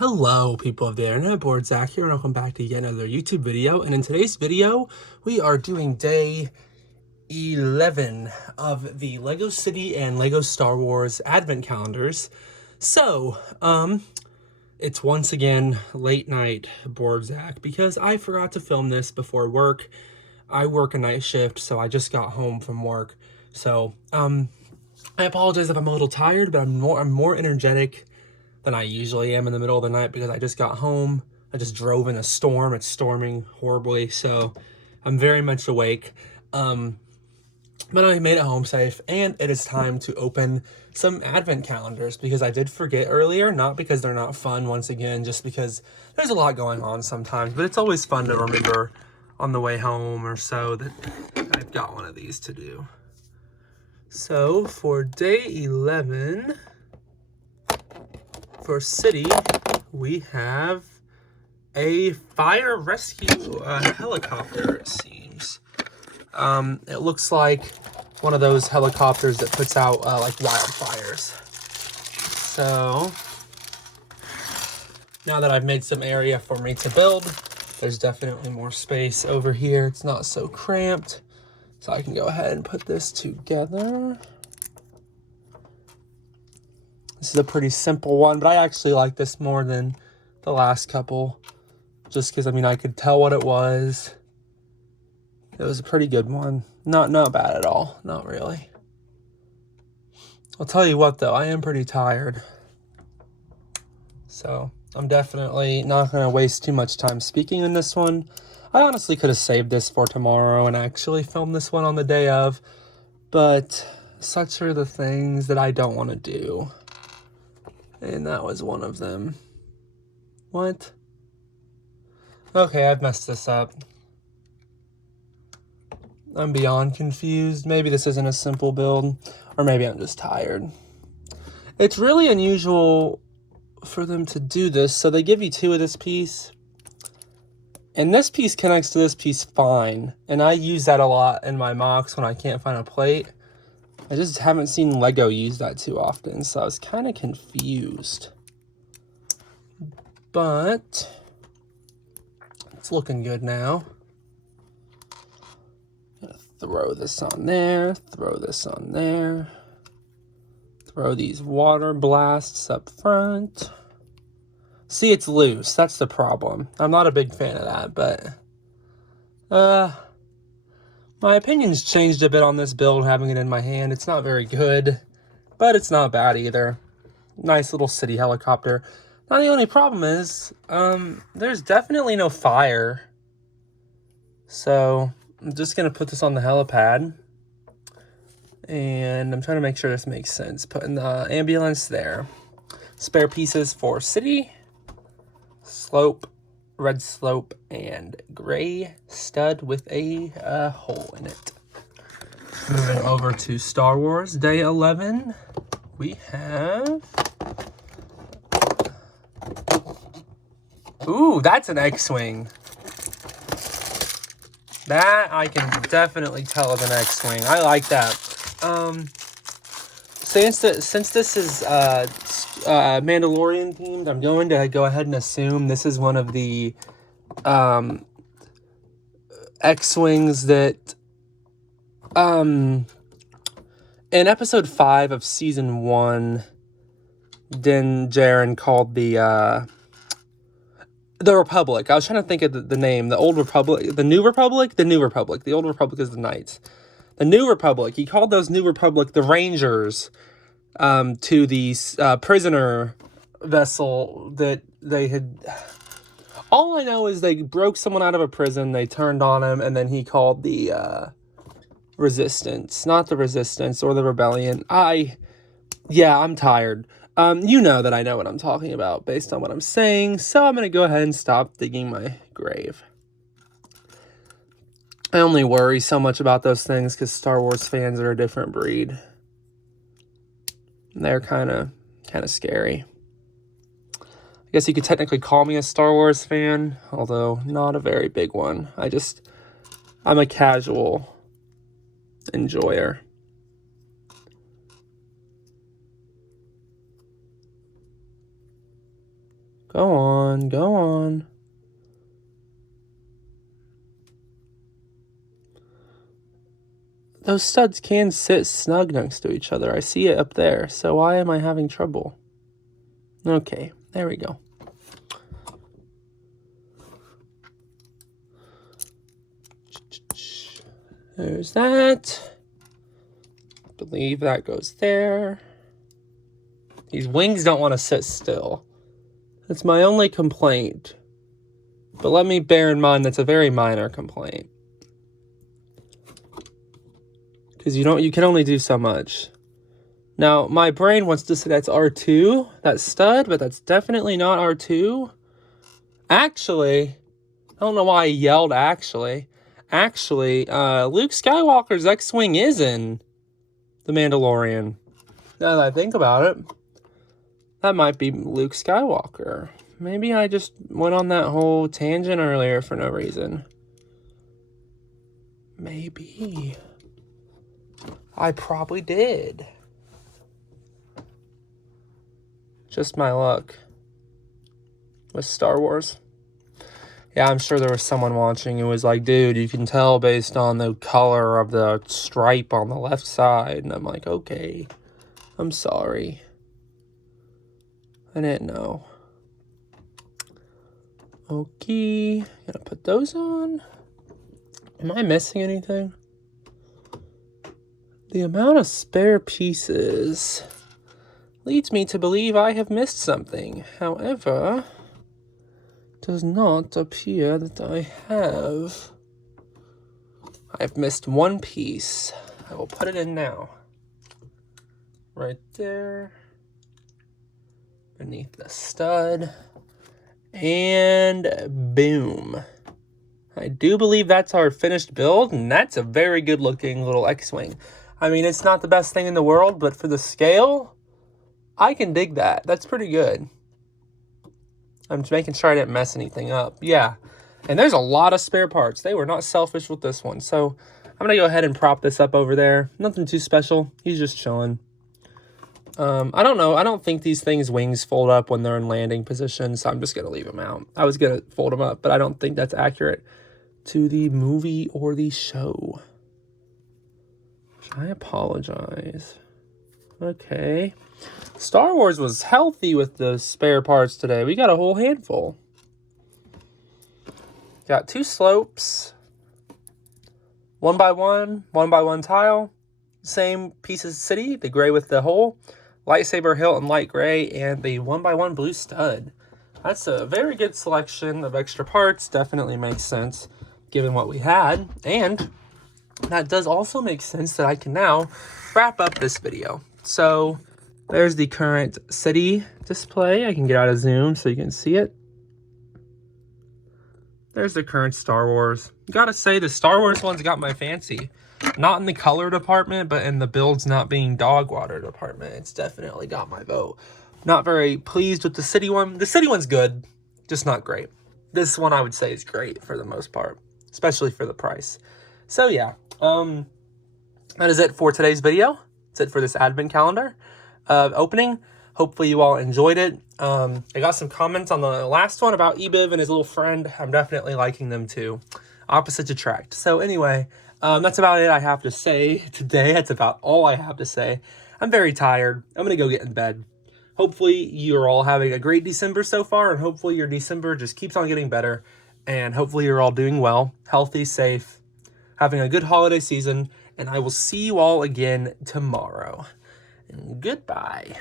Hello, people of the internet, Board Zach here, and welcome back to yet another YouTube video. And in today's video, we are doing day 11 of the Lego City and Lego Star Wars Advent calendars. So, it's once again late night Board Zach because I forgot to film this before work. I work a night shift, so I just got home from work. So, I apologize if I'm a little tired, but I'm more energetic than I usually am in the middle of the night because I just got home. I just drove in a storm. It's storming horribly, so I'm very much awake. But I made it home safe, and it is time to open some advent calendars because I did forget earlier, not because they're not fun once again, just because there's a lot going on sometimes, but it's always fun to remember on the way home or so that I've got one of these to do. So for day 11, for City, we have a fire rescue helicopter, it seems. It looks like one of those helicopters that puts out like wildfires. So now that I've made some area for me to build, there's definitely more space over here. It's not so cramped. So I can go ahead and put this together. This is a pretty simple one, but I actually like this more than the last couple. Just because, I mean, I could tell what it was. It was a pretty good one. Not bad at all. Not really. I'll tell you what, though. I am pretty tired. So, I'm definitely not going to waste too much time speaking in this one. I honestly could have saved this for tomorrow and actually filmed this one on the day of. But such are the things that I don't want to do. And that was one of them. What? Okay, I've messed this up. I'm beyond confused. Maybe this isn't a simple build, or maybe I'm just tired. It's really unusual for them to do this. So they give you two of this piece, and this piece connects to this piece fine. And I use that a lot in my mocks when I can't find a plate. I just haven't seen Lego use that too often, so I was kind of confused. But it's looking good now. Throw this on there, throw this on there. Throw these water blasts up front. See, it's loose. That's the problem. I'm not a big fan of that, but my opinion's changed a bit on this build having it in my hand. It's not very good, but it's not bad either. Nice little city helicopter. Now the only problem is there's definitely no fire. So I'm just going to put this on the helipad. And I'm trying to make sure this makes sense. Putting the ambulance there. Spare pieces for city. Slope, red slope, and gray stud with a hole in it. Moving over to Star Wars Day 11. We have... Ooh, that's an X-Wing. That I can definitely tell is an X-Wing. I like that. Since this is Mandalorian themed, I'm going to go ahead and assume this is one of the X-Wings that in episode 5 of season 1, Din Djarin called the Republic. I was trying to think of the name. The Old Republic, the New Republic, the New Republic. The Old Republic is the Knights. The New Republic. He called those New Republic the Rangers to the prisoner vessel that they had. All I know is they broke someone out of a prison. They turned on him, and then he called the Resistance, not the Resistance or the Rebellion. Yeah, I'm tired. You know that I know what I'm talking about based on what I'm saying, so I'm going to go ahead and stop digging my grave. I only worry so much about those things because Star Wars fans are a different breed. They're kind of scary. I guess you could technically call me a Star Wars fan, although not a very big one. I'm a casual enjoyer. Go on, go on. Those studs can sit snug next to each other. I see it up there. So why am I having trouble? Okay, there we go. There's that. I believe that goes there. These wings don't want to sit still. That's my only complaint. But let me bear in mind that's a very minor complaint. Because you can only do so much. Now, my brain wants to say that's R2, that stud, but that's definitely not R2. Actually, I don't know why I yelled actually. Actually, Luke Skywalker's X-Wing is in The Mandalorian. Now that I think about it, that might be Luke Skywalker. Maybe I just went on that whole tangent earlier for no reason. Maybe. I probably did. Just my luck with Star Wars. Yeah, I'm sure there was someone watching who was like, dude, you can tell based on the color of the stripe on the left side. And I'm like, okay, I'm sorry. I didn't know. Okay, gonna put those on. Am I missing anything? The amount of spare pieces leads me to believe I have missed something. However, it does not appear that I have. I've missed one piece. I will put it in now. Right there. Beneath the stud. And boom. I do believe that's our finished build, and that's a very good looking little X-Wing. I mean, it's not the best thing in the world, but for the scale, I can dig that. That's pretty good. I'm just making sure I didn't mess anything up. Yeah, and there's a lot of spare parts. They were not selfish with this one. So I'm going to go ahead and prop this up over there. Nothing too special. He's just chilling. I don't know. I don't think these things' wings fold up when they're in landing position, so I'm just going to leave them out. I was going to fold them up, but I don't think that's accurate to the movie or the show. I apologize. Okay. Star Wars was healthy with the spare parts today. We got a whole handful. Got 2 slopes. 1x1 tile. Same piece of city, the gray with the hole. Lightsaber hilt and light gray, and the 1x1 blue stud. That's a very good selection of extra parts. Definitely makes sense given what we had. And that does also make sense that I can now wrap up this video. So there's the current city display. I can get out of zoom so you can see it. There's the current Star Wars. Gotta say, the Star Wars one's got my fancy. Not in the color department, but in the builds not being dog water department. It's definitely got my vote. Not very pleased with the city one. The city one's good, just not great. This one I would say is great for the most part, especially for the price. So yeah, that is it for today's video. That's it for this advent calendar opening. Hopefully you all enjoyed it. I got some comments on the last one about Ebiv and his little friend. I'm definitely liking them too. Opposites attract. So anyway, that's about it I have to say today. That's about all I have to say. I'm very tired. I'm going to go get in bed. Hopefully you're all having a great December so far, and hopefully your December just keeps on getting better, and hopefully you're all doing well, healthy, safe, having a good holiday season, and I will see you all again tomorrow. And goodbye.